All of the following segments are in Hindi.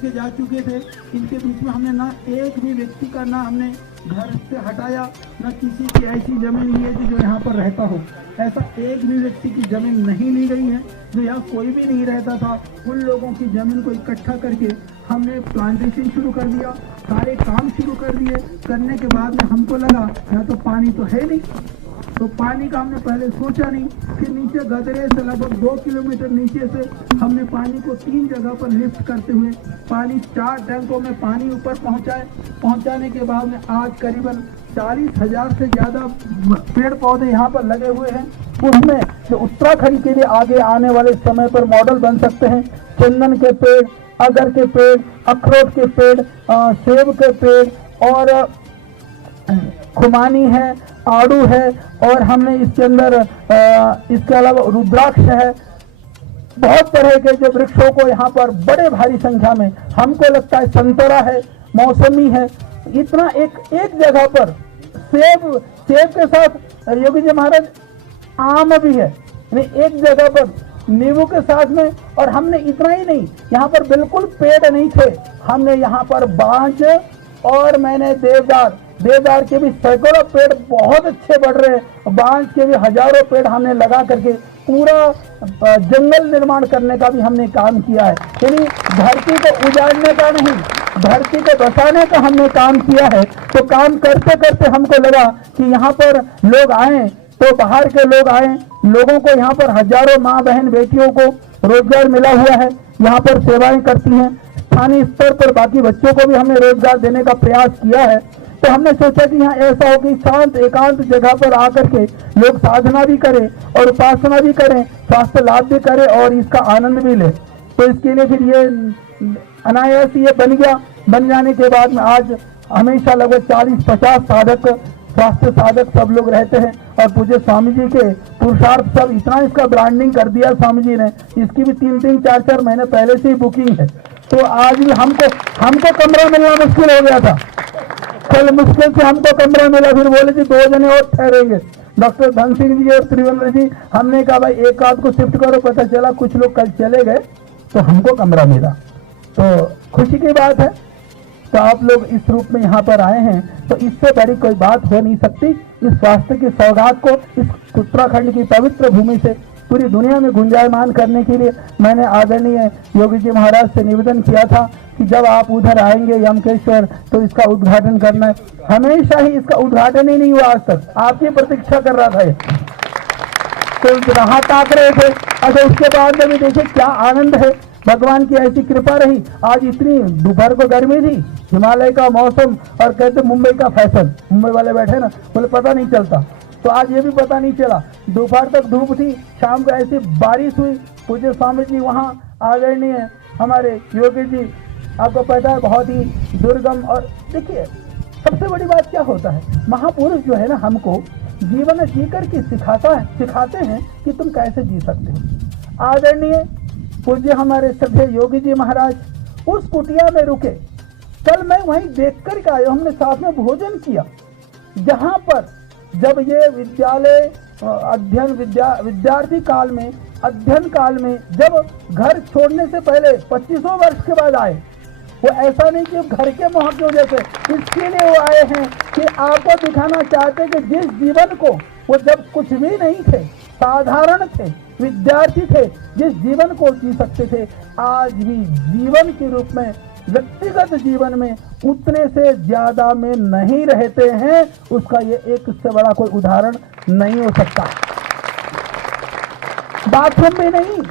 करके जा चुके थे। इनके बीच में हमने ना एक भी व्यक्ति का ना हमने घर से हटाया, न किसी की ऐसी जमीन ली है कि जो यहाँ पर रहता हो। ऐसा एक भी व्यक्ति की जमीन नहीं ली गई है। जो यहाँ कोई भी नहीं रहता था, उन लोगों की जमीन को इकट्ठा करके हमने प्लांटेशन शुरू कर दिया, सारे काम शुरू कर दिए। करने के बाद में हमको लगा यहाँ तो पानी तो है नहीं, तो पानी का हमने पहले सोचा नहीं। फिर नीचे गदरे से लगभग 2 किलोमीटर नीचे से हमने पानी को 3 जगह पर लिफ्ट करते हुए पानी 4 टैंकों में पानी ऊपर पहुंचाने के बाद में आज करीबन 40,000 से ज़्यादा पेड़ पौधे यहाँ पर लगे हुए हैं। उसमें जो उत्तराखंड के लिए आगे आने वाले समय पर मॉडल बन सकते हैं। चंदन के पेड़, अगर के पेड़, अखरोट के पेड़, सेब के पेड़ और खुमानी है, आड़ू है, और हमने इसके अंदर इसके अलावा रुद्राक्ष है। बहुत तरह के जो वृक्षों को यहाँ पर बड़े भारी संख्या में, हमको लगता है संतरा है, मौसमी है। इतना एक जगह पर सेब के साथ योगी जी महाराज आम भी है, एक जगह पर नींबू के साथ में। और हमने इतना ही नहीं, यहाँ पर बिल्कुल पेड़ नहीं थे, हमने यहाँ पर बांज और मैंने देवदार के भी सैकड़ों पेड़ बहुत अच्छे बढ़ रहे हैं। बांज के भी हजारों पेड़ हमने लगा करके पूरा जंगल निर्माण करने का भी हमने काम किया है। यानी धरती को उजाड़ने का नहीं, धरती को बसाने का हमने काम किया है। तो काम करते करते हमको लगा कि यहाँ पर लोग आए, तो बाहर के लोग आए, लोगों को यहाँ पर हजारों माँ बहन बेटियों को रोजगार मिला हुआ है, यहाँ पर सेवाएं करती हैं। स्थानीय स्तर पर बाकी बच्चों को भी हमने रोजगार देने का प्रयास किया है। तो हमने सोचा कि यहाँ ऐसा हो कि शांत एकांत जगह पर आकर के लोग साधना भी करें और उपासना भी करें, स्वास्थ्य लाभ भी करें और इसका आनंद भी ले। तो इसके लिए फिर ये अनायास ये बन गया। बन जाने के बाद में आज हमेशा लगभग 40-50 साधक, स्वास्थ्य साधक सब लोग रहते हैं। और पूज्य स्वामी जी के पुरुषार्थ सब इतना इसका ब्रांडिंग कर दिया स्वामी जी ने, इसकी भी 3-3, 4-4 महीने पहले से ही बुकिंग है। तो आज भी हमको कमरा मिलना मुश्किल हो गया था, कल मुश्किल से हमको कमरा मिला। फिर बोले जी 2 जने और ठहरेंगे, डॉक्टर धन सिंह जी और त्रिवेंद्र जी। हमने कहा भाई एक आध को शिफ्ट करो, पता चला कुछ लोग कल चले गए तो हमको कमरा मिला। तो खुशी की बात है। तो आप लोग इस रूप में यहाँ पर आए हैं, तो इससे बड़ी कोई बात हो नहीं सकती। इस स्वास्थ्य की सौगात को इस उत्तराखंड की पवित्र भूमि से पूरी दुनिया में गुंजायमान करने के लिए मैंने आदरणीय योगी जी महाराज से निवेदन किया था कि जब आप उधर आएंगे यमकेश्वर तो इसका उद्घाटन करना है। हमेशा ही इसका उद्घाटन ही नहीं हुआ आज तक, आपकी प्रतीक्षा कर रहा था ये, तो राह ताक रहे थे। अच्छा, उसके बाद में भी देखिए क्या आनंद है, भगवान की ऐसी कृपा रही। आज इतनी दोपहर को गर्मी थी, हिमालय का मौसम, और कहते मुंबई का फैशन, मुंबई वाले बैठे ना, बोले पता नहीं चलता। तो आज ये भी पता नहीं चला, दोपहर तक धूप थी, शाम को ऐसी बारिश हुई। पूज्य स्वामी जी वहाँ आदरणीय हमारे योगी जी, आपको पता है बहुत ही दुर्गम। और देखिए सबसे बड़ी बात क्या होता है, महापुरुष जो है ना हमको जीवन जीकर के सिखाते हैं कि तुम कैसे जी सकते हो। आदरणीय पूज्य हमारे श्रद्धेय योगी जी महाराज उस कुटिया में रुके, कल मैं वहीं देख कर के आया, हमने साथ में भोजन किया, जहाँ पर जब ये विद्यालय विद्यार्थी काल में, अध्ययन काल में, जब घर छोड़ने से पहले 25 वर्ष के बाद आए, वो ऐसा नहीं कि घर के मोह की वजह से, इसके लिए वो आए हैं कि आपको दिखाना चाहते कि जिस जीवन को वो जब कुछ भी नहीं थे, साधारण थे, विद्यार्थी थे, जिस जीवन को जी सकते थे, आज भी जीवन के रूप में, व्यक्तिगत जीवन में उतने से ज्यादा में नहीं रहते हैं। उसका ये एक से बड़ा कोई उदाहरण नहीं हो सकता। बाथरूम भी नहीं,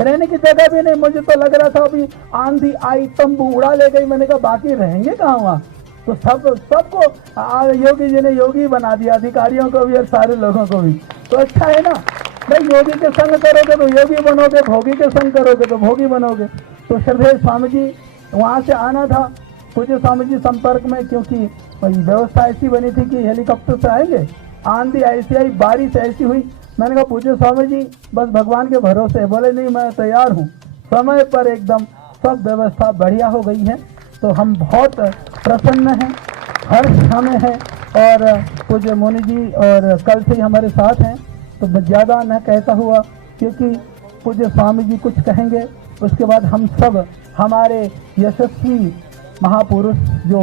रहने की जगह भी नहीं। मुझे तो लग रहा था अभी आंधी आई, तंबू उड़ा ले गई। मैंने कहा बाकी रहेंगे कहाँ वहाँ। तो सबको योगी जी ने योगी बना दिया, अधिकारियों को भी और सारे लोगों को भी। तो अच्छा है ना भाई, योगी के संग करोगे तो योगी बनोगे, भोगी के संग करोगे तो भोगी बनोगे। तो श्रद्धेय स्वामी जी वहाँ से आना था, पूज्य स्वामी जी संपर्क में, क्योंकि व्यवस्था ऐसी बनी थी कि हेलीकॉप्टर से आएंगे। आंधी ऐसी आई, बारिश ऐसी हुई। मैंने कहा पूज्य स्वामी जी बस भगवान के भरोसे। बोले नहीं, मैं तैयार हूँ। समय पर एकदम सब व्यवस्था बढ़िया हो गई है। तो हम बहुत प्रसन्न हैं, हर्ष हमें है। और पूज्य मुनि जी और कल से ही हमारे साथ हैं, तो ज़्यादा न कहता हुआ, क्योंकि पूज्य स्वामी जी कुछ कहेंगे, उसके बाद हम सब हमारे यशस्वी महापुरुष जो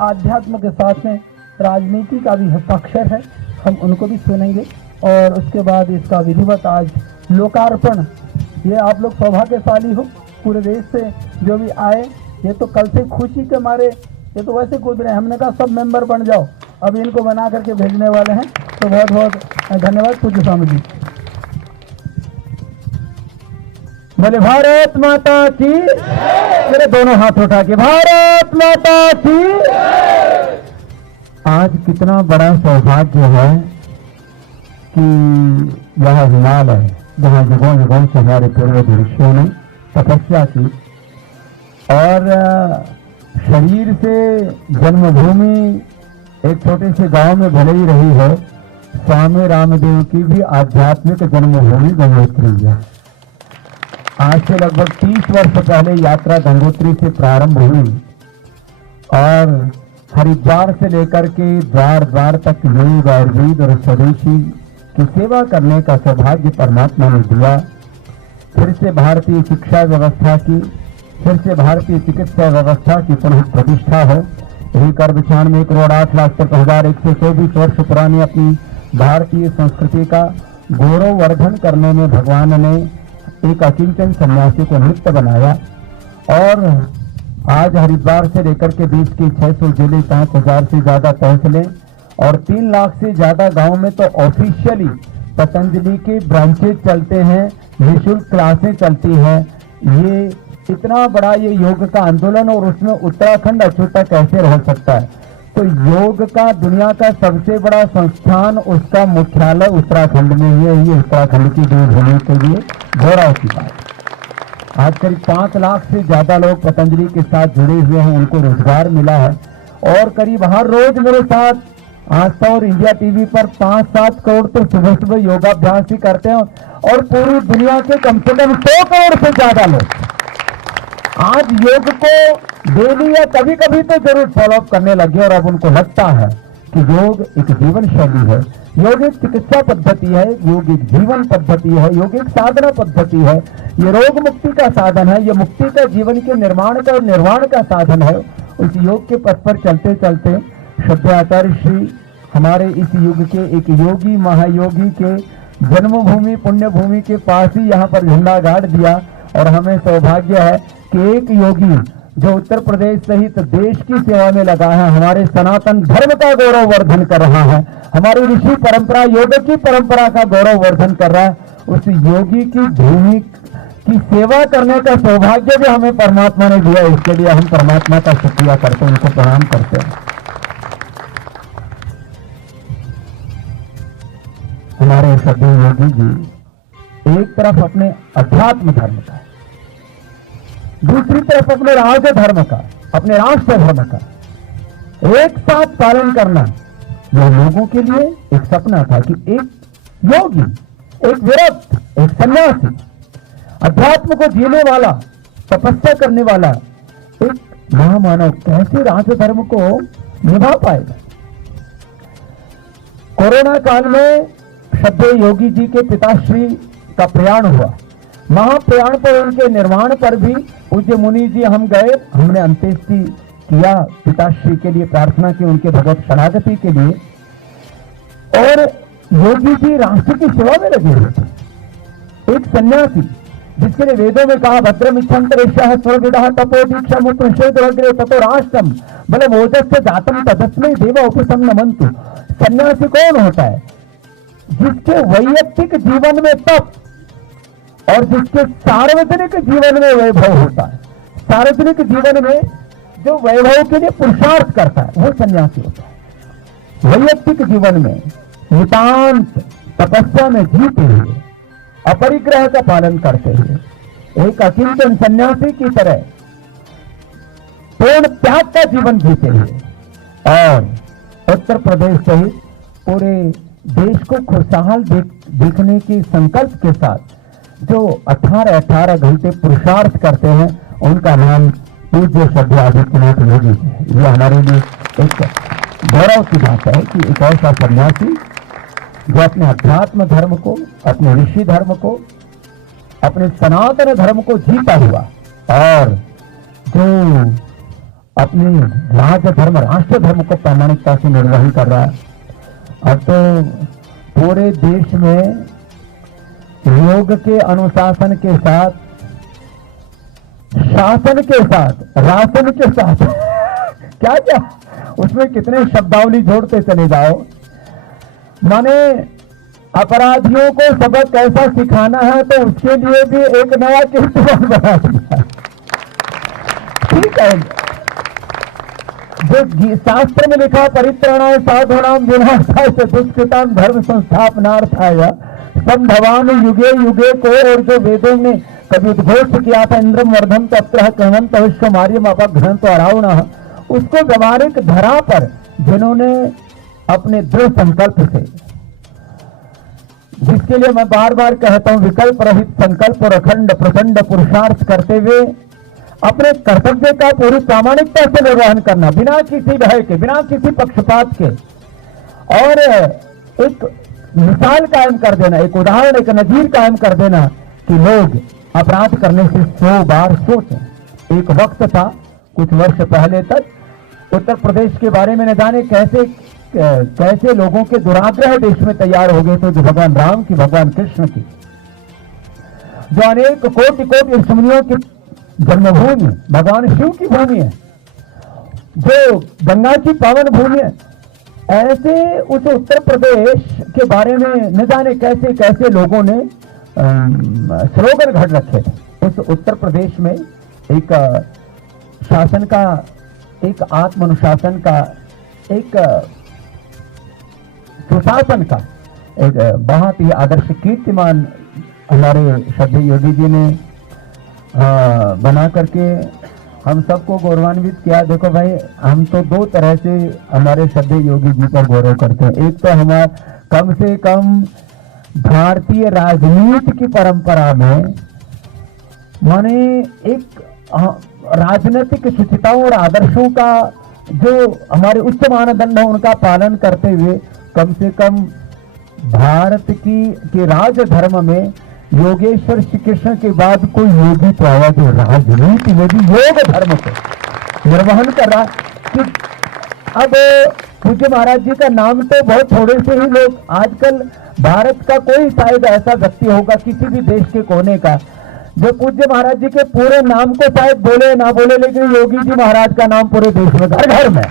आध्यात्म के साथ में राजनीति का भी हस्ताक्षर है, हम उनको भी सुनेंगे और उसके बाद इसका विधिवत आज लोकार्पण। ये आप लोग सौभाग्यशाली हो, पूरे देश से जो भी आए, ये तो कल से खुशी के मारे ये तो वैसे कूद रहे हैं। हमने कहा सब मेंबर बन जाओ, अब इनको बना करके भेजने वाले हैं। तो बहुत बहुत धन्यवाद पूज्य स्वामी जी। बोले भारत माता की, मेरे दोनों हाथ उठा के भारत माता की। आज कितना बड़ा सौभाग्य है कि यह हिमालय जहाँ युगों युगों से हमारे पूर्व ऋषियों ने तपस्या की और शरीर से जन्मभूमि एक छोटे से गांव में भले ही रही है, स्वामी रामदेव की भी आध्यात्मिक जन्मभूमि गंगोत्री है। आज से लगभग 30 वर्ष पहले यात्रा गंगोत्री से प्रारंभ हुई और हरिद्वार से लेकर के द्वार द्वार तक योग आयुर्वेद और स्वदेशी की सेवा करने का सौभाग्य परमात्मा ने दिया। फिर से भारतीय शिक्षा व्यवस्था की, फिर से भारतीय चिकित्सा व्यवस्था की पुनः प्रतिष्ठा हो। यही करबिछाण में 1,08,70,124 वर्ष पुरानी अपनी भारतीय संस्कृति का गौरववर्धन करने में भगवान ने एक अकिंचन सन्यासी को नित्य बनाया। और आज हरिद्वार से लेकर के देश के 600 जिले, 5,000 से ज्यादा तहसीलें और 3 लाख से ज्यादा गांव में तो ऑफिशियली पतंजलि के ब्रांचेज चलते हैं, निःशुल्क क्लासें चलती हैं। ये इतना बड़ा ये योग का आंदोलन और उसमें उत्तराखंड अछूता कैसे रह सकता है। तो योग का दुनिया का सबसे बड़ा संस्थान, उसका मुख्यालय उत्तराखंड में ही है। ये उत्तराखंड की देवभूमि के लिए गौरव की बात। आज करीब 5 लाख से ज्यादा लोग पतंजलि के साथ जुड़े हुए हैं, उनको रोजगार मिला है। और करीब हर रोज मेरे साथ आस्था और इंडिया टीवी पर 5-7 करोड़ तो सुबह सुबह योगाभ्यास ही करते हैं और पूरी दुनिया के कम से कम 100 करोड़ से ज्यादा लोग आज योग को डेली या कभी कभी तो जरूर फॉलोअप करने लगे और अब उनको लगता है कि योग एक जीवन शैली है, योग एक चिकित्सा पद्धति है, योग एक जीवन पद्धति है, योग एक साधना पद्धति है। ये रोग मुक्ति का साधन है, ये मुक्ति का जीवन के निर्माण का और निर्वाण का साधन है। उस योग के पथ पर चलते चलते श्रद्धेय आचार्य श्री हमारे इस युग के एक योगी महायोगी के जन्मभूमि पुण्यभूमि के पास ही यहाँ पर झंडा गाड़ दिया। और हमें सौभाग्य है कि एक योगी जो उत्तर प्रदेश सहित देश की सेवा में लगा है, हमारे सनातन धर्म का गौरव वर्धन कर रहा है, हमारी ऋषि परंपरा योग की परंपरा का गौरव वर्धन कर रहा है, उस योगी की भूमि की सेवा करने का सौभाग्य भी हमें परमात्मा ने दिया। इसके लिए हम परमात्मा का शुक्रिया करते हैं, उनको प्रणाम करते हैं। हमारे श्रद्धेय योगी जी एक तरफ अपने अध्यात्म धर्म का, दूसरी तरफ अपने राज धर्म का, अपने राष्ट्र धर्म का एक साथ पालन करना, यह लोगों के लिए एक सपना था कि एक योगी, एक विरक्त, एक सन्यासी, अध्यात्म को जीने वाला, तपस्या करने वाला एक महामानव कैसे राज धर्म को निभा पाएगा। कोरोना काल में श्रद्धेय योगी जी के पिताश्री का प्रयाण हुआ। महाप्रयाण पर, उनके निर्वाण पर भी पूज्य मुनि जी हम गए, हमने अंत्येष्टि किया, पिताश्री के लिए प्रार्थना की, उनके भगवत शरणागति के लिए। और योगी जी राष्ट्र की सेवा में लगे हुए थे। एक सन्यासी जिसके लिए वेदों में कहा भद्रमिच्छन्तरेष्यः स्वर्गदः तपो दीक्षामुपनिषेदग्रे ततो राष्ट्रम बलम ओजस्य जातम तदस्मै देव उपसंनमन्तु। सन्यासी कौन होता है? जिसके वैयक्तिक जीवन में तप और जिसके सार्वजनिक जीवन में वैभव होता है। सार्वजनिक जीवन में जो वैभव के लिए पुरुषार्थ करता है वो सन्यासी होता है। वैयक्तिक जीवन में नितांत तपस्या में जीते हुए, अपरिग्रह का पालन करते हुए एक अकिंचन सन्यासी की तरह पूर्ण त्याग का जीवन जीते हुए और उत्तर प्रदेश सहित पूरे देश को खुशहाल देखने के संकल्प के साथ जो 18 घंटे पुरुषार्थ करते हैं, उनका नाम पूज्य श्रद्धेय आदित्यनाथ योगी है। ये हमारे लिए एक गौरव की बात है कि एक ऐसा सन्यासी जो अपने अध्यात्म धर्म को, अपने ऋषि धर्म को, अपने सनातन धर्म को जीता हुआ और जो अपनी राज धर्म राष्ट्र धर्म को प्रामाणिकता से निर्वहन कर रहा है। अब तो पूरे देश में योग के अनुशासन के साथ, शासन के साथ, राशन के साथ क्या क्या उसमें कितने शब्दावली जोड़ते चले जाओ। माने अपराधियों को सबक कैसा सिखाना है तो उसके लिए भी एक नया कीर्तिमान बना दिया। ठीक है, जो शास्त्र में लिखा परित्राणाय साधूनाम विनाशाय च दुष्कृतां धर्म संस्थापनार्थाय संभवान युगे युगे को, और जो वेदों में कभी उद्घोष किया था इंद्रम वर्धन तत्र कहवंत विश्व मार्यम अपघ्न तो अरावण, उसको व्यवहारिक धरा पर जिन्होंने अपने दृढ़ संकल्प से, जिसके लिए मैं बार बार कहता हूं विकल्प रहित संकल्प और अखंड प्रचंड पुरुषार्थ करते हुए अपने कर्तव्य का पूरी प्रामाणिकता से निर्वहन करना, बिना किसी भय के, बिना किसी पक्षपात के, और एक मिसाल कायम कर देना, एक उदाहरण, एक नजीर कायम कर देना कि लोग अपराध करने से 100 बार सोचें। एक वक्त था कुछ वर्ष पहले तक उत्तर प्रदेश के बारे में न जाने कैसे लोगों के दुराग्रह देश में तैयार हो गए थे, जो भगवान राम की, भगवान कृष्ण की, जो अनेक कोटि कोटि ऋषिमुनियों की जन्मभूमि, भगवान शिव की भूमि है, जो गंगा की पावन भूमि है, ऐसे उस उत्तर प्रदेश के बारे में न जाने कैसे कैसे लोगों ने स्लोगन घड़ रखे थे। उस उत्तर प्रदेश में एक शासन का, एक आत्मानुशासन का, एक सुशासन का एक बहुत ही आदर्श कीर्तिमान हमारे श्रद्धेय योगी जी ने बना करके हम सबको गौरवान्वित किया। देखो भाई, हम तो दो तरह से हमारे श्रद्धेय योगी जी पर गौरव करते हैं। एक तो हमारा कम से कम भारतीय राजनीति की परंपरा में माने एक राजनीतिक शुचिताओं और आदर्शों का जो हमारे उच्च मानदंड है उनका पालन करते हुए कम से कम भारत की राज धर्म में योगेश्वर श्री कृष्ण के बाद कोई योगी तो आया जो राजनीति में भी योग धर्म को निर्वहन कर रहा। कि अब पूज्य महाराज जी का नाम तो बहुत थोड़े से ही लोग, आजकल भारत का कोई शायद ऐसा व्यक्ति होगा किसी भी देश के कोने का जो पूज्य महाराज जी के पूरे नाम को शायद बोले ना बोले, लेकिन योगी जी महाराज का नाम पूरे देश में घर घर में।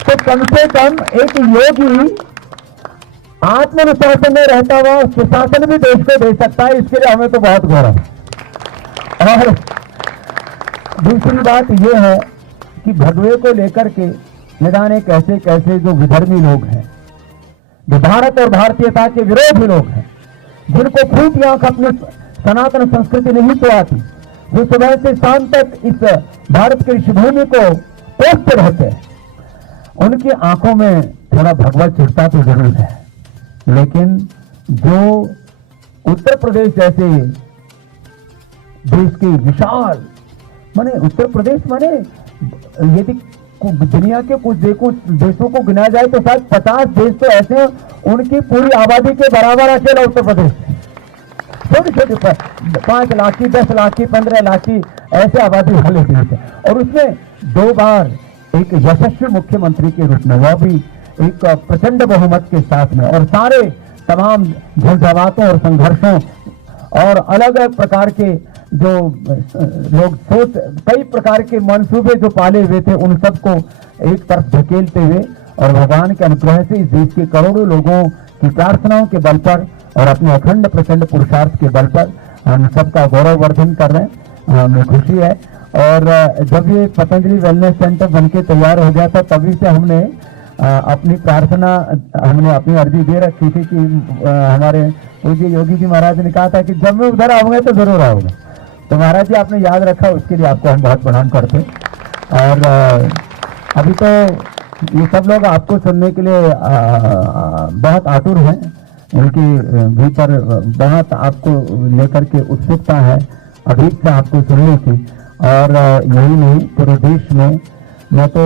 तो कम से कम एक योगी आत्मानुशासन में रहता हुआ सुशासन भी देश को दे सकता है, इसके लिए हमें तो बहुत गौरव। और दूसरी बात यह है कि भगवे को लेकर के न जाने कैसे कैसे जो विधर्मी लोग हैं, जो भारत और भारतीयता के विरोधी लोग हैं, जिनको फूटी आंख अपनी सनातन संस्कृति नहीं तो आती, जो सुबह से शाम तक इस भारत की ऋषिभूमि को पोसते रहते हैं, उनकी आंखों में थोड़ा भगवा चिढ़ता तो जरूर है। लेकिन जो उत्तर प्रदेश जैसे देश के विशाल, माने उत्तर प्रदेश माने यदि दुनिया के कुछ देशों को गिना जाए तो शायद 50 देश तो ऐसे हैं उनकी पूरी आबादी के बराबर अकेला उत्तर प्रदेश, छोटे छोटे 5 लाख की, 10 लाख की, 15 लाख की ऐसे आबादी वाले देश है। और उसमें 2 बार एक यशस्वी मुख्यमंत्री के रूप में, वह भी एक प्रचंड बहुमत के साथ में, और सारे तमाम झंझावातों और संघर्षों और अलग अलग प्रकार के जो लोग सोच, कई प्रकार के मंसूबे जो पाले हुए थे उन सबको एक तरफ धकेलते हुए और भगवान के अनुग्रह से इस देश के करोड़ों लोगों की प्रार्थनाओं के बल पर और अपने अखंड प्रचंड पुरुषार्थ के बल पर हम सबका गौरववर्धन कर रहे हैं। हमें खुशी है। और जब ये पतंजलि वेलनेस सेंटर बनके तैयार हो गया था तभी से हमने अपनी प्रार्थना, हमने अपनी अर्जी दे रखी थी कि हमारे पूज्य योगी जी महाराज ने कहा था कि जब मैं उधर आऊंगा तो जरूर आऊंगा। तो महाराज जी आपने याद रखा, उसके लिए आपको हम बहुत प्रणाम करते हैं। और अभी तो ये सब लोग आपको सुनने के लिए बहुत आतुर हैं, उनकी भीतर बहुत आपको लेकर के उत्सुकता है, अभीक्षा आपको सुनने की। और यही नहीं, पूरे देश में मैं तो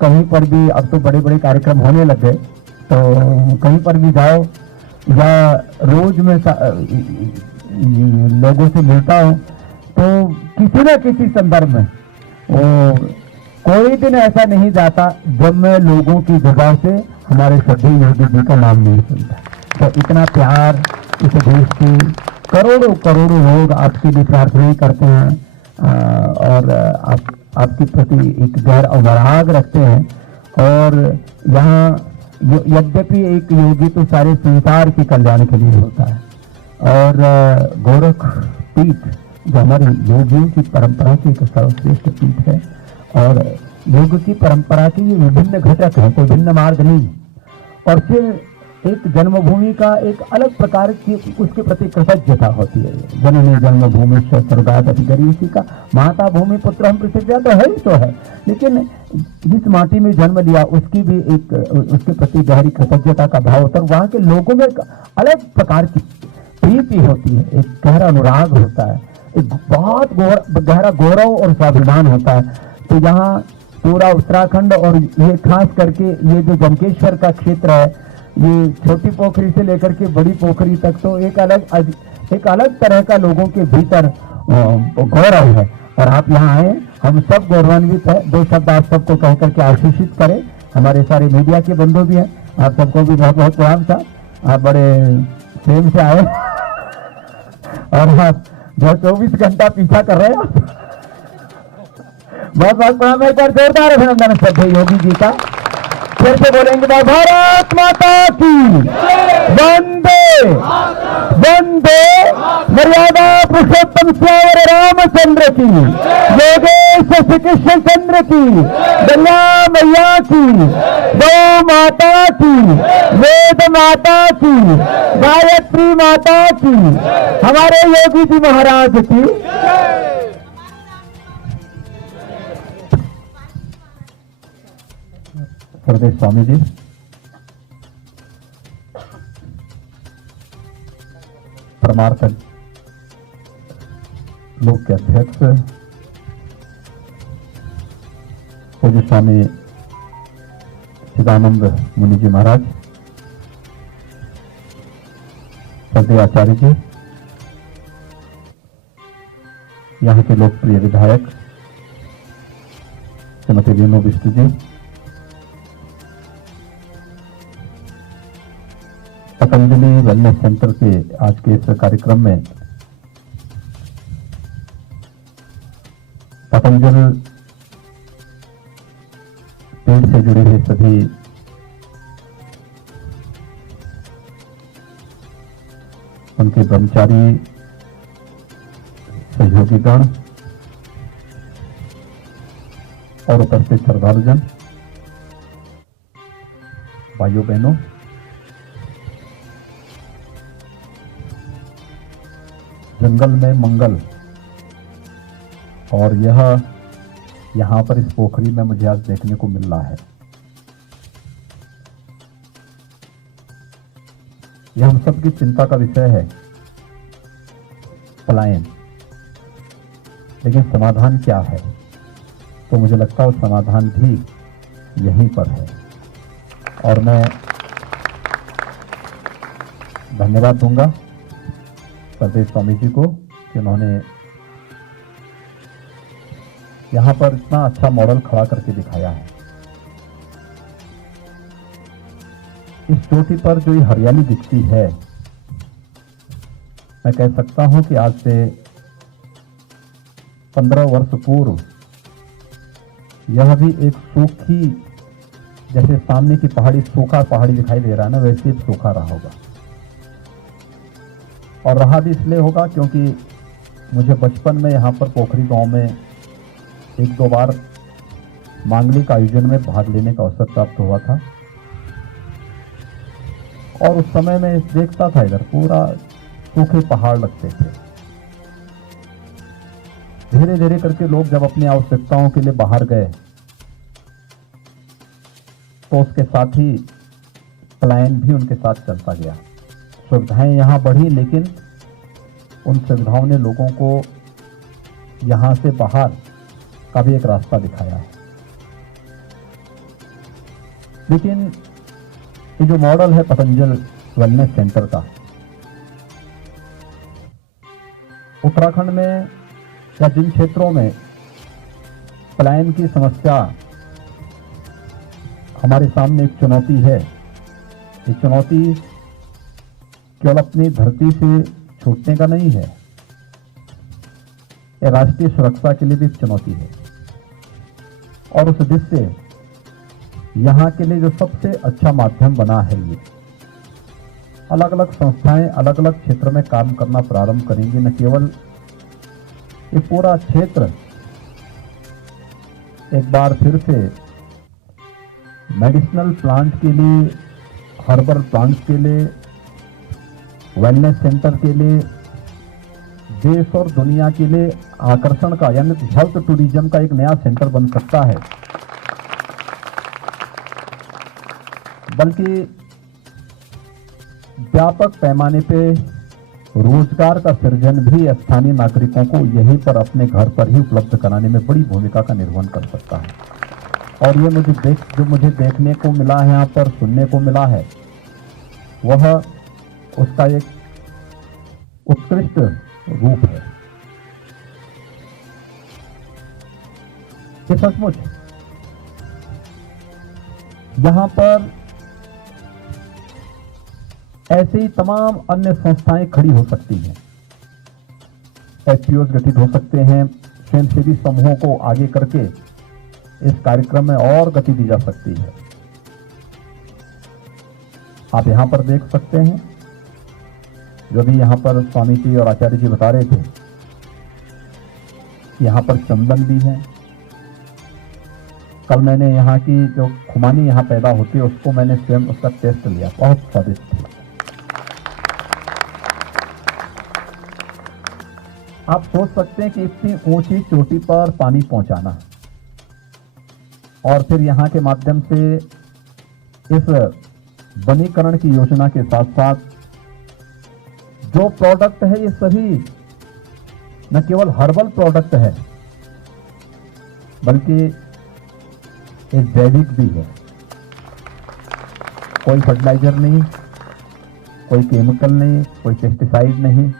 कहीं पर भी, अब तो बड़े बड़े कार्यक्रम होने लग गए, तो कहीं पर भी जाओ या रोज में लोगों से मिलता हूँ तो किसी न किसी संदर्भ में वो कोई दिन ऐसा नहीं जाता जब मैं लोगों की जुबान से हमारे श्रद्धेय योगी जी का नाम नहीं सुनता। तो इतना प्यार इस देश के करोड़ों करोड़ों लोग आपके लिए प्रार्थनाएं करते हैं और आपके प्रति एक गहरा अनुराग रखते हैं। और यहाँ यद्यपि एक योगी तो सारे संसार के कल्याण के लिए होता है, और गोरख पीठ जो हमारी योगियों की परंपरा की एक सर्वश्रेष्ठ पीठ है, और योग की परंपरा के ये विभिन्न घटक हैं, कोई भिन्न मार्ग नहीं। और फिर एक जन्मभूमि का एक अलग प्रकार की उसके प्रति कृतज्ञता होती है। जननी जन्मभूमि स्वर्गात् अधिकारी, इसी का माता भूमि पुत्र हम प्रतिज्ञा तो है ही तो है, लेकिन जिस माटी में जन्म लिया उसकी भी एक उसके प्रति गहरी कृतज्ञता का भाव होता है। वहाँ के लोगों में एक अलग प्रकार की प्रीति होती है, एक गहरा अनुराग होता है, एक बहुत गहरा गौरव और स्वाभिमान होता है। तो यहाँ पूरा उत्तराखंड और ये खास करके ये जो जमकेश्वर का क्षेत्र है, ये छोटी पोखरी से लेकर के बड़ी पोखरी तक, तो एक अलग तरह का लोगों के भीतर गौरव है। और आप यहाँ आए, हम सब गौरवान्वित है। दो शब्द आप सबको कह करके आशीषित करें। हमारे सारे मीडिया के बंधु भी हैं, आप सबको भी बहुत बहुत प्रणाम था। आप बड़े प्रेम से आए और आप जो 24 घंटा पीछा कर रहे हैं, बहुत बहुत प्रणाम। एक बार जोरदार अभिनंदन श्रद्धेय योगी जी का। फिर से बोलेंगे भारत माता की वंदे वंदे, मर्यादा पुरुषोत्तम श्याम रामचंद्र की, योगेश श्री कृष्ण चंद्र की, गंगा मैया की, गौ माता की, वेद माता की, गायत्री माता की, हमारे योगी जी महाराज की। प्रदेश स्वामी जी, परमार्थ लोक के अध्यक्ष पूज्य स्वामी चिदानंद मुनि जी महाराज, श्रद्धेय आचार्य जी, यहाँ के लोकप्रिय विधायक श्रीमती रीनू बिष्ट जी, पतंजलि वेलनेस सेंटर के आज के इस कार्यक्रम में पतंजल पेड़ से जुड़े हुए सभी उनके ब्रह्मचारी सहयोगीगण और उपस्थित श्रद्धालुजन, भाइयों बहनों, जंगल में मंगल, और यह यहां पर इस पोखरी में मुझे आज देखने को मिल रहा है। यह हम सबकी चिंता का विषय है, पलायन। लेकिन समाधान क्या है? तो मुझे लगता है वो समाधान भी यहीं पर है। और मैं धन्यवाद दूंगा प्रदेश स्वामी जी को कि उन्होंने यहां पर इतना अच्छा मॉडल खड़ा करके दिखाया है। इस चोटी पर जो ये हरियाली दिखती है, मैं कह सकता हूं कि आज से 15 वर्ष पूर्व यह भी एक सूखी, जैसे सामने की पहाड़ी सूखा पहाड़ी दिखाई दे रहा है ना, वैसे ही सूखा रहा होगा। और रहा भी इसलिए होगा क्योंकि मुझे बचपन में यहाँ पर पोखरी गांव में एक दो बार मांगलिक आयोजन में भाग लेने का अवसर प्राप्त हुआ था। और उस समय मैं देखता था इधर पूरा सूखे पहाड़ लगते थे। धीरे धीरे करके लोग जब अपनी आवश्यकताओं के लिए बाहर गए तो उसके साथ ही पलायन भी उनके साथ चलता गया। सुविधाएं यहाँ बढ़ी, लेकिन उन सुविधाओं ने लोगों को यहाँ से बाहर का भी एक रास्ता दिखाया है। लेकिन ये जो मॉडल है पतंजल वेलनेस सेंटर का, उत्तराखंड में या जिन क्षेत्रों में पलायन की समस्या हमारे सामने एक चुनौती है, ये चुनौती केवल अपनी धरती से छूटने का नहीं है, यह राष्ट्रीय सुरक्षा के लिए भी एक चुनौती है। और उस दृष्टि से यहां के लिए जो सबसे अच्छा माध्यम बना है, ये अलग अलग संस्थाएं अलग अलग क्षेत्र में काम करना प्रारंभ करेंगी। न केवल ये पूरा क्षेत्र एक बार फिर से मेडिसिनल प्लांट के लिए, हर्बल प्लांट के लिए, वेलनेस सेंटर के लिए, देश और दुनिया के लिए आकर्षण का यानी हेल्थ टूरिज्म का एक नया सेंटर बन सकता है। बल्कि व्यापक पैमाने पे रोजगार का सृजन भी स्थानीय नागरिकों को यहीं पर अपने घर पर ही उपलब्ध कराने में बड़ी भूमिका का निर्वहन कर सकता है। और ये जो मुझे देखने को मिला है, यहाँ पर सुनने को मिला है, वह उसका एक उत्कृष्ट रूप है। ये सचमुच यहां पर ऐसे ही तमाम अन्य संस्थाएं खड़ी हो सकती हैं, एफपीओ गठित हो सकते हैं, स्वयंसेवी समूहों को आगे करके इस कार्यक्रम में और गति दी जा सकती है। आप यहां पर देख सकते हैं, जो भी यहां पर स्वामी जी और आचार्य जी बता रहे थे, यहां पर चंदन भी है। कल मैंने यहाँ की जो खुमानी यहाँ पैदा होती है उसको मैंने स्वयं उसका टेस्ट लिया, बहुत स्वादिष्ट था। आप सोच सकते हैं कि इतनी ऊंची चोटी पर पानी पहुंचाना और फिर यहाँ के माध्यम से इस वनीकरण की योजना के साथ साथ जो प्रोडक्ट है, ये सभी न केवल हर्बल प्रोडक्ट है बल्कि एक जैविक भी है। कोई फर्टिलाइजर नहीं, कोई केमिकल नहीं, कोई पेस्टिसाइड नहीं,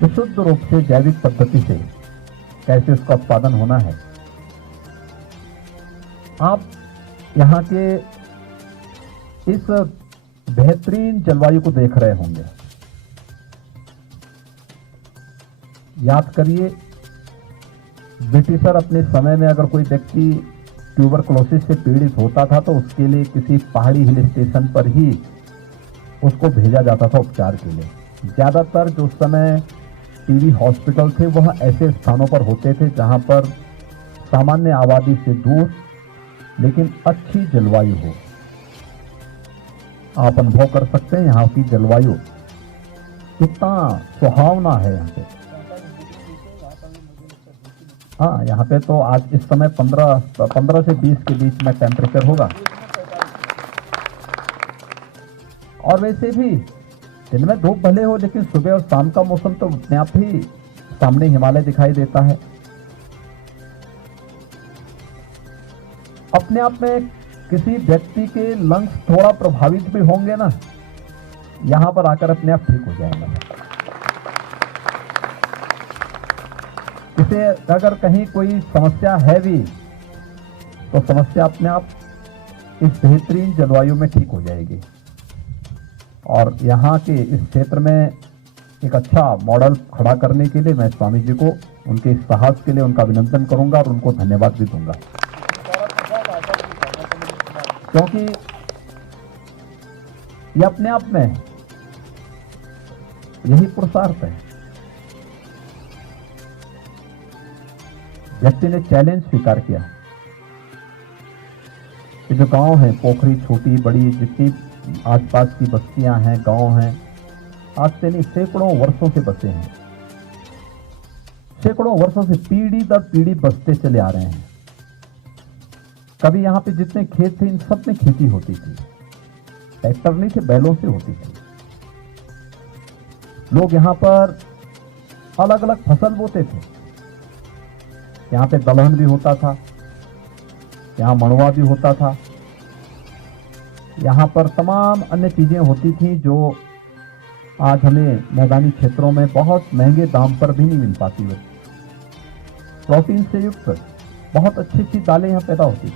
विशुद्ध रूप से जैविक पद्धति से कैसे उसका उत्पादन होना है। आप यहाँ के इस बेहतरीन जलवायु को देख रहे होंगे। याद करिए, ब्रिटिशर अपने समय में अगर कोई व्यक्ति ट्यूबरकुलोसिस से पीड़ित होता था तो उसके लिए किसी पहाड़ी हिल स्टेशन पर ही उसको भेजा जाता था उपचार के लिए। ज्यादातर जो उस समय टीबी हॉस्पिटल थे वह ऐसे स्थानों पर होते थे जहां पर सामान्य आबादी से दूर लेकिन अच्छी जलवायु हो। आप अनुभव कर सकते हैं यहाँ की जलवायु कितना सुहावना है। यहाँ पे हाँ, यहाँ पे तो आज इस समय 15 से 20 के बीच में टेम्परेचर होगा। और वैसे भी दिन में धूप भले हो लेकिन सुबह और शाम का मौसम तो अपने आप ही सामने हिमालय दिखाई देता है। अपने आप में किसी व्यक्ति के लंग्स थोड़ा प्रभावित भी होंगे ना, यहां पर आकर अपने आप ठीक हो जाएंगे। इसे अगर कहीं कोई समस्या है भी तो समस्या अपने आप इस बेहतरीन जलवायु में ठीक हो जाएगी। और यहाँ के इस क्षेत्र में एक अच्छा मॉडल खड़ा करने के लिए मैं स्वामी जी को उनके इस साहस के लिए उनका अभिनंदन करूंगा और उनको धन्यवाद भी दूंगा, क्योंकि ये अपने आप में यही पुरुषार्थ है। व्यक्ति ने चैलेंज स्वीकार किया कि जो गांव है, पोखरी छोटी बड़ी जितनी आसपास की बस्तियां हैं, गांव हैं, आज से नहीं सैकड़ों वर्षों से बसे हैं। सैकड़ों वर्षों से पीढ़ी दर पीढ़ी बसते चले आ रहे हैं। कभी यहां पे जितने खेत थे इन सब में खेती होती थी, ट्रैक्टर नहीं थे, बैलों से होती थी। लोग यहां पर अलग अलग फसल बोते थे। यहां पे दलहन भी होता था, यहां मड़ुआ भी होता था, यहां पर तमाम अन्य चीजें होती थी जो आज हमें मैदानी क्षेत्रों में बहुत महंगे दाम पर भी नहीं मिल पाती है। प्रोटीन से युक्त बहुत अच्छी अच्छी दालें यहाँ पैदा होती थी,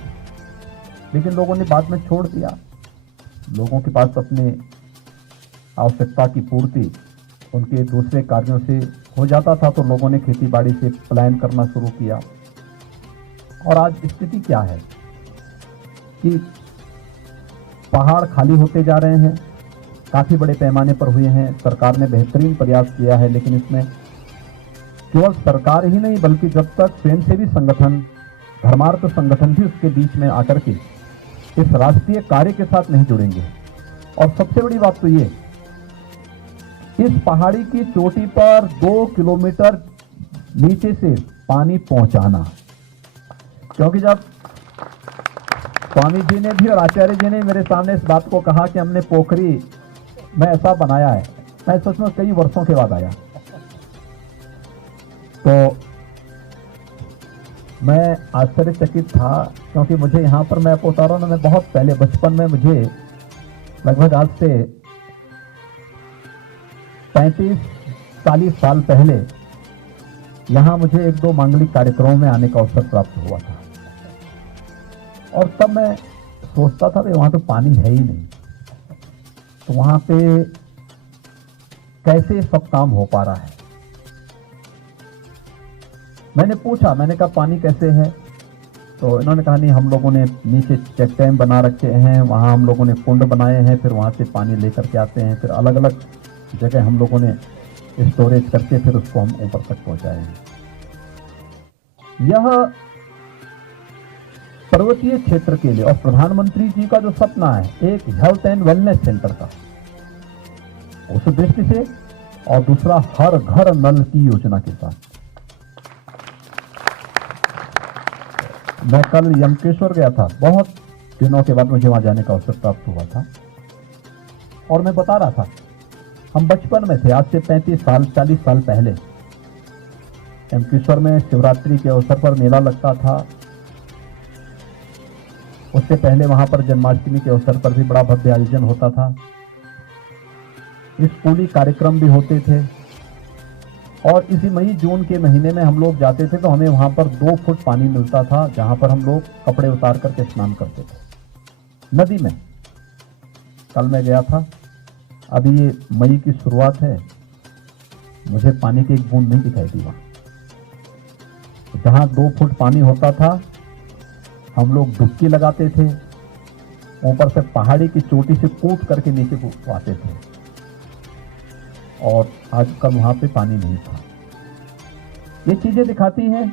लेकिन लोगों ने बाद में छोड़ दिया। लोगों के पास अपने आवश्यकता की पूर्ति उनके दूसरे कार्यों से हो जाता था, तो लोगों ने खेती बाड़ी से पलायन करना शुरू किया। और आज स्थिति क्या है कि पहाड़ खाली होते जा रहे हैं, काफी बड़े पैमाने पर हुए हैं। सरकार ने बेहतरीन प्रयास किया है, लेकिन इसमें केवल सरकार ही नहीं बल्कि जब तक स्वयंसेवी संगठन, धर्मार्थ संगठन भी उसके बीच में आकर के इस राष्ट्रीय कार्य के साथ नहीं जुड़ेंगे। और सबसे बड़ी बात तो ये, इस पहाड़ी की चोटी पर 2 किलोमीटर नीचे से पानी पहुंचाना, क्योंकि जब स्वामी जी ने भी और आचार्य जी ने मेरे सामने इस बात को कहा कि हमने पोखरी में ऐसा बनाया है, मैं सच में कई वर्षों के बाद आया, तो मैं आश्चर्यचकित था। क्योंकि मुझे यहाँ पर, मैं आपको बता रहा हूँ ना, मैं बहुत पहले बचपन में, मुझे लगभग आज से 35-40 साल पहले यहाँ मुझे 1-2 मांगलिक कार्यक्रमों में आने का अवसर प्राप्त हुआ था। और तब मैं सोचता था कि वहाँ तो पानी है ही नहीं, तो वहाँ पे कैसे सब काम हो पा रहा है। मैंने पूछा, मैंने कहा पानी कैसे है, तो इन्होंने कहा नहीं, हम लोगों ने नीचे चेक डैम बना रखे हैं, वहाँ हम लोगों ने कुंड बनाए हैं, फिर वहाँ से पानी लेकर के आते हैं, फिर अलग अलग जगह हम लोगों ने स्टोरेज करके फिर उसको हम ऊपर तक पहुँचाए हैं। यह पर्वतीय क्षेत्र के लिए और प्रधानमंत्री जी का जो सपना है एक हेल्थ एंड वेलनेस सेंटर का, उस दृष्टि से, और दूसरा हर घर नल की योजना के साथ। मैं कल यमकेश्वर गया था, बहुत दिनों के बाद मुझे वहां जाने का अवसर प्राप्त हुआ था, और मैं बता रहा था, हम बचपन में थे, आज से 35-40 साल पहले यमकेश्वर में शिवरात्रि के अवसर पर मेला लगता था। उससे पहले वहां पर जन्माष्टमी के अवसर पर भी बड़ा भव्य आयोजन होता था। स्कूली कार्यक्रम भी होते थे, और इसी मई जून के महीने में हम लोग जाते थे तो हमें वहां पर 2 फुट पानी मिलता था, जहां पर हम लोग कपड़े उतार करके स्नान करते थे नदी में। कल मैं गया था, अभी ये मई की शुरुआत है, मुझे पानी की एक बूंद नहीं दिखाई दी वहां। जहां 2 फुट पानी होता था, हम लोग डुबकी लगाते थे, ऊपर से पहाड़ी की चोटी से कूद करके नीचे आते थे, और आजकल वहां पे पानी नहीं था। ये चीजें दिखाती हैं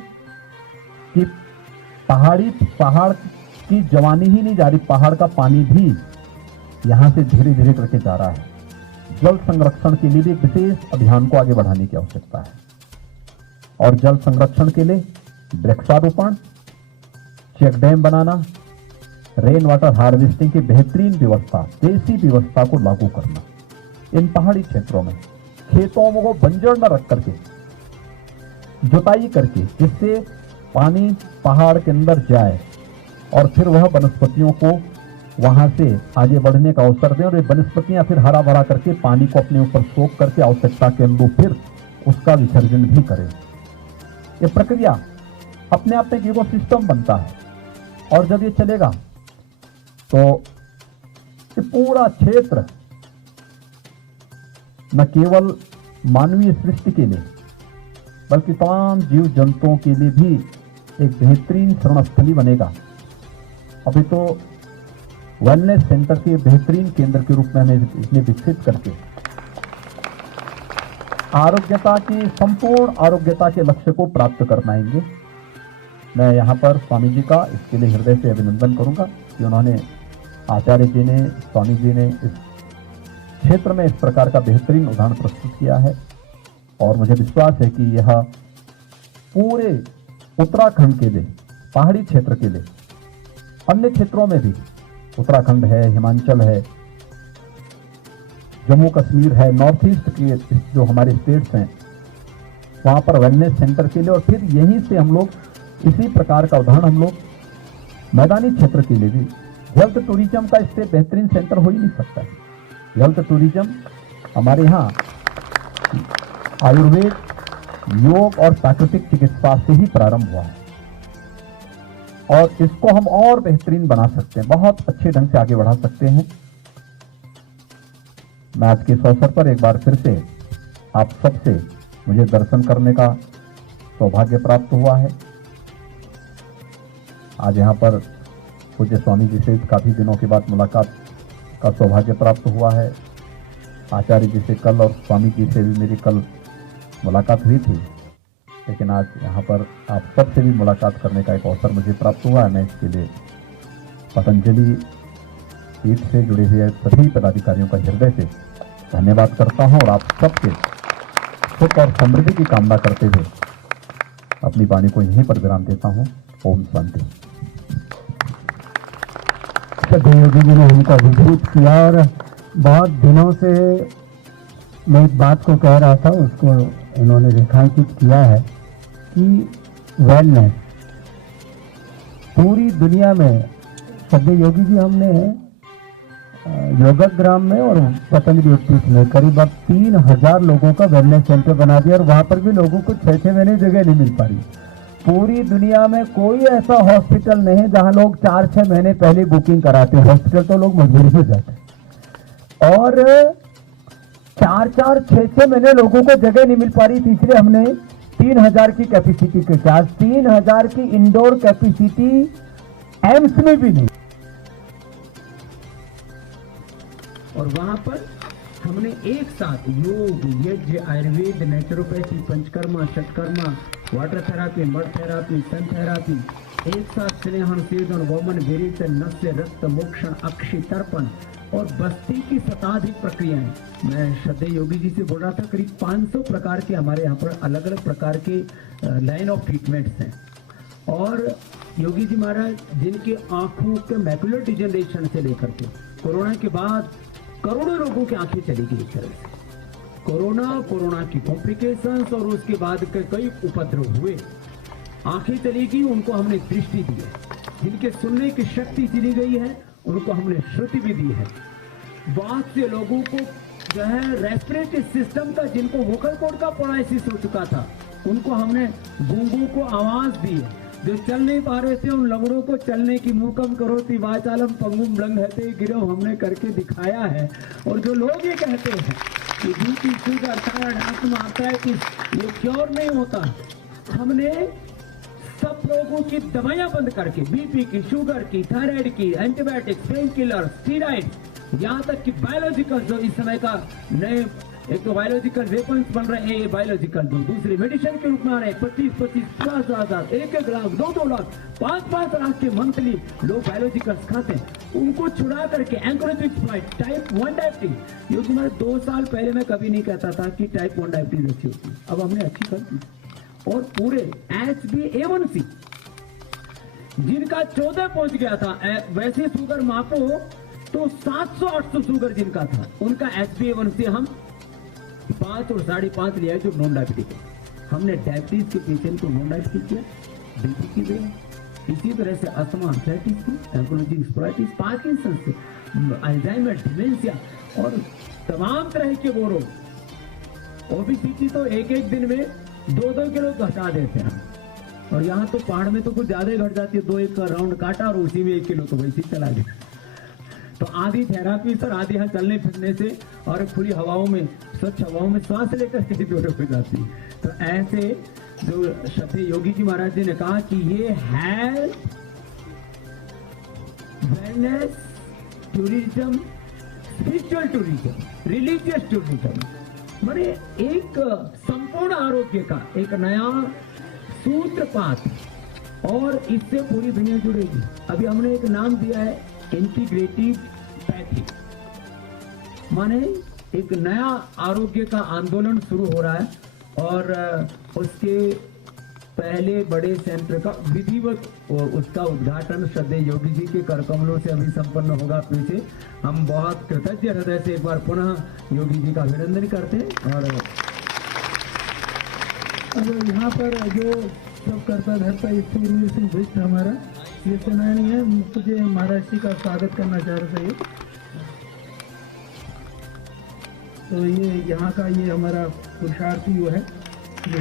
कि पहाड़ की जवानी ही नहीं जा रही, पहाड़ का पानी भी यहां से धीरे धीरे करके जा रहा है। जल संरक्षण के लिए भी विशेष अभियान को आगे बढ़ाने की आवश्यकता है, और जल संरक्षण के लिए वृक्षारोपण, चेक डैम बनाना, रेन वाटर हार्वेस्टिंग की बेहतरीन व्यवस्था, देसी व्यवस्था को लागू करना। इन पहाड़ी क्षेत्रों में खेतों को बंजर न रख करके जुताई करके, जिससे पानी पहाड़ के अंदर जाए और फिर वह वनस्पतियों को वहां से आगे बढ़ने का अवसर दें, और ये वनस्पतियां फिर हरा भरा करके पानी को अपने ऊपर सोख करके आवश्यकता के अनुरूप फिर उसका विसर्जन भी करें। ये प्रक्रिया अपने आप में एक इकोसिस्टम बनता है, और जब ये चलेगा तो ये पूरा क्षेत्र न केवल मानवीय सृष्टि के लिए बल्कि तमाम जीव जंतुओं के लिए भी एक बेहतरीन शरणस्थली बनेगा। अभी तो वेलनेस सेंटर के बेहतरीन केंद्र के रूप में हमें इसमें विकसित करके आरोग्यता की, संपूर्ण आरोग्यता के लक्ष्य को प्राप्त कर पाएंगे। मैं यहाँ पर स्वामी जी का इसके लिए हृदय से अभिनंदन करूंगा कि उन्होंने, आचार्य जी ने, स्वामी जी ने इस क्षेत्र में इस प्रकार का बेहतरीन उदाहरण प्रस्तुत किया है। और मुझे विश्वास है कि यह पूरे उत्तराखंड के लिए, पहाड़ी क्षेत्र के लिए, अन्य क्षेत्रों में भी, उत्तराखंड है, हिमाचल है, जम्मू कश्मीर है, नॉर्थ ईस्ट के जो हमारे स्टेट्स हैं, वहां पर वेलनेस सेंटर के लिए, और फिर यहीं से हम लोग इसी प्रकार का उदाहरण हम लोग मैदानी क्षेत्र के लिए भी, हेल्थ टूरिज्म का इससे बेहतरीन सेंटर हो ही नहीं सकता है। हेल्थ टूरिज्म हमारे यहाँ आयुर्वेद, योग और प्राकृतिक चिकित्सा से ही प्रारंभ हुआ है और इसको हम और बेहतरीन बना सकते हैं, बहुत अच्छे ढंग से आगे बढ़ा सकते हैं। मैं आज के इस अवसर पर एक बार फिर से आप सबसे मुझे दर्शन करने का सौभाग्य प्राप्त हुआ है। आज यहाँ पर पूज्य स्वामी जी से काफी दिनों के बाद मुलाकात का सौभाग्य प्राप्त हुआ है। आचार्य जी से कल और स्वामी जी से भी मेरी कल मुलाकात हुई थी, लेकिन आज यहाँ पर आप सबसे भी मुलाकात करने का एक अवसर मुझे प्राप्त हुआ है। मैं इसके लिए पतंजलि पीठ से जुड़े हुए सभी पदाधिकारियों का हृदय से धन्यवाद करता हूँ और आप सबके सुख और समृद्धि की कामना करते हुए अपनी वाणी को यहीं पर विराम देता हूँ। ओम शांति। योगी जी ने हमको अभिभूत किया और बहुत दिनों से मैं एक बात को कह रहा था, उसको इन्होंने रेखांकित किया है कि वेलनेस पूरी दुनिया में, श्रद्धेय योगी जी हमने योगाग्राम में और पतंजलि पीठ में करीब अब 3000 लोगों का वेलनेस सेंटर बना दिया और वहां पर भी लोगों को 6-6 महीने जगह नहीं मिल पा रही। पूरी दुनिया में कोई ऐसा हॉस्पिटल नहीं है जहां लोग 4-6 महीने पहले बुकिंग कराते हैं। हॉस्पिटल तो लोग मजबूरी में जाते हैं और 4-6 महीने लोगों को जगह नहीं मिल पा रही थी, इसलिए हमने 3000 की कैपेसिटी के साथ 3000 की इंडोर कैपेसिटी एम्स में भी नहीं, और वहां पर हमने एक साथ योग, यज्ञ, Ayurveda, naturopathy, panchakarma, षटकर्मा, water therapy, mud therapy, सन थेरापी, एक साथ स्नेहन, सेदन, वमन, विरेचन, नस्य, रक्त, मोक्षण, अक्षि, तर्पण और बस्ती की शताधिक प्रक्रियाएं। मैं श्रद्धेय योगी जी से बोल रहा था, करीब 500 प्रकार के हमारे यहाँ पर अलग अलग प्रकार के लाइन ऑफ ट्रीटमेंट्स हैं। और योगी जी महाराज जिनके आंखों के मैकुलर डिजनरेशन से लेकर के कोरोना के बाद करोड़ों लोगों की आंखें चली गई एक तरह से। कोरोना की कॉम्प्लिकेशंस और उसके बाद के कई उपद्रव हुए, आंखें चली गई, उनको हमने दृष्टि दी है। जिनके सुनने की शक्ति चली गई है उनको हमने श्रुति भी दी है। बहुत से लोगों को जो है रेस्पिरेटरी सिस्टम का, जिनको वोकल कॉर्ड का पैरालिसिस हो चुका था, उनको हमने गूंगों को आवाज दी है। जो चल नहीं पा रहे थे उन लंगड़ों को चलने की मूकम करोति वाचालम पंगुम लंघते गिरव हमने करके दिखाया है। और जो लोग ये कहते हैं कि BP, sugar, thyroid, asthma, arthritis ये क्योर नहीं होता, हमने सब लोगों की दवाइयां बंद करके बीपी की, शुगर की, थायराइड की, एंटीबायोटिक्स, पेन किलर, स्टीरॉइड, यहाँ तक कि बायोलॉजिकल जो इस समय का नए, एक तो बायोलॉजिकल वेपन्स बन रहे हैं, बायोलॉजिकल जो दूसरे मेडिसिन के रूप में आ रहे हैं, 25-25, 50,000, 1-1 लाख, 2-2 लाख, 5-5 लाख के मंथली लोग बायोलॉजिकल्स खाते हैं, उनको छुड़ा करके एंकोरेजिक फ्लाइट टाइप 1 डायबिटीज। योगी महाराज 2 साल पहले मैं कभी नहीं कहता था कि टाइप 1 डायबिटीज अच्छी होती है, अब हमने अच्छी कर दी। और पूरे HbA1c जिनका 14 पहुंच गया था, वैसे शुगर मापो तो 700-800 शुगर जिनका था, उनका HbA1c हम 5 और 5.5 लिया है जो नॉन डायबिटिक है। हमने डायबिटीज के पेशेंट को नॉन डायबिटिक किया, बीपी की वे, इसी तरह से अस्थमा, आर्थराइटिस की, एंकोलॉजी, स्पोराइटिस, पार्किंसन से, अल्जाइमर, डिमेंशिया और तमाम तरह के वो रोग। ओबेसिटी तो एक दिन में 2-2 किलो घटा देते हैं, और यहाँ तो पहाड़ में तो कुछ ज्यादा ही घट जाती है, 2-1 राउंड काटा और उसी में 1 किलो तो वैसे ही चला गया। तो आधी थेरापी सर, आधी यहाँ चलने फिरने से और खुली हवाओं में, स्वच्छ हवाओं में सांस लेकर के दूर हो जाती है। तो ऐसे जो श्रद्धेय योगी जी महाराज जी ने कहा कि ये health, wellness tourism, spiritual tourism, religious tourism, माने एक संपूर्ण आरोग्य का एक नया सूत्रपात, और इससे पूरी दुनिया जुड़ेगी। अभी हमने एक नाम दिया है इंटीग्रेटिव पैथी, माने एक नया आरोग्य का आंदोलन शुरू हो रहा है। और उसके पहले बड़े सेंटर का विधिवत उसका उद्घाटन श्रद्धेय योगी जी के कर कमलों से अभी संपन्न होगा। पीछे हम बहुत कृतज्ञ हृदय से एक बार पुनः योगी जी का अभिनंदन करते हैं। और यहाँ पर जो सब करता धरता ये सूर्यवीर सिंह बिष्ट हमारा ये सेनानी है, मुझे महाराज जी का स्वागत करना चाह रहे थे। तो ये यहाँ का ये हमारा पुरुषार्थी वो है ये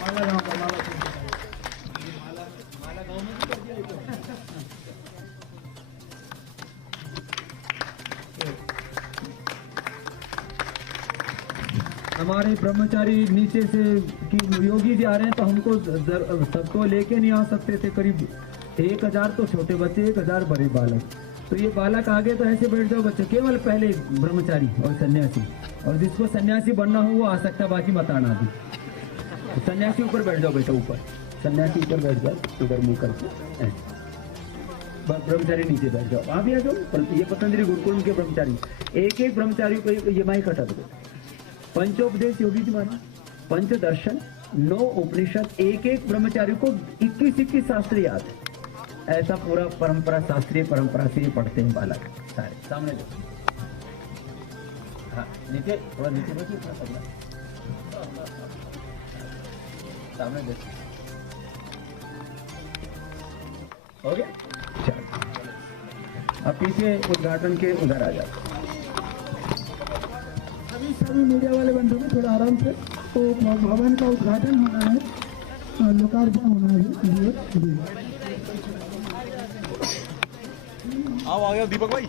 माला गाँव का हमारे ब्रह्मचारी नीचे से कि योगी जी आ रहे हैं तो हमको सबको लेके नहीं आ सकते थे। करीब 1000 तो छोटे बच्चे, 1000 बड़े बालक। तो ये बालक आगे तो ऐसे बैठ जाओ बच्चे, केवल पहले ब्रह्मचारी और सन्यासी, और जिसको सन्यासी बनना हो वो आ सकता है, बाकी मत आना भी। तो सन्यासी ऊपर बैठ जाओ बेटा, ऊपर सन्यासी ऊपर बैठ जाओ, उधर मुंह करके ऐसे। ब्रह्मचारी नीचे बैठ जाओ, आप भी आ जाओ। ये पतंजलि गुरुकुल के ब्रह्मचारी, एक एक ब्रह्मचारी को ये माइक हटा दो। पंचोपदेश योगी जी महाराज, पंचदर्शन, 9 उपनिषद, एक एक ब्रह्मचारी को 21 शास्त्र याद है। ऐसा पूरा परंपरा, शास्त्रीय परंपरा से ये पढ़ते हैं बालक सारे। सामने देखो, हाँ नीचे थोड़ा नीचे बैठिए, सामने देखो, हो गया। चलो अब पीछे उद्घाटन के उधर आ जाओ। सभी मीडिया वाले बंधु में थोड़ा आराम से, तो भवन का उद्घाटन होना है, लोकार्पण होना है। आओ आ गया दीपक भाई।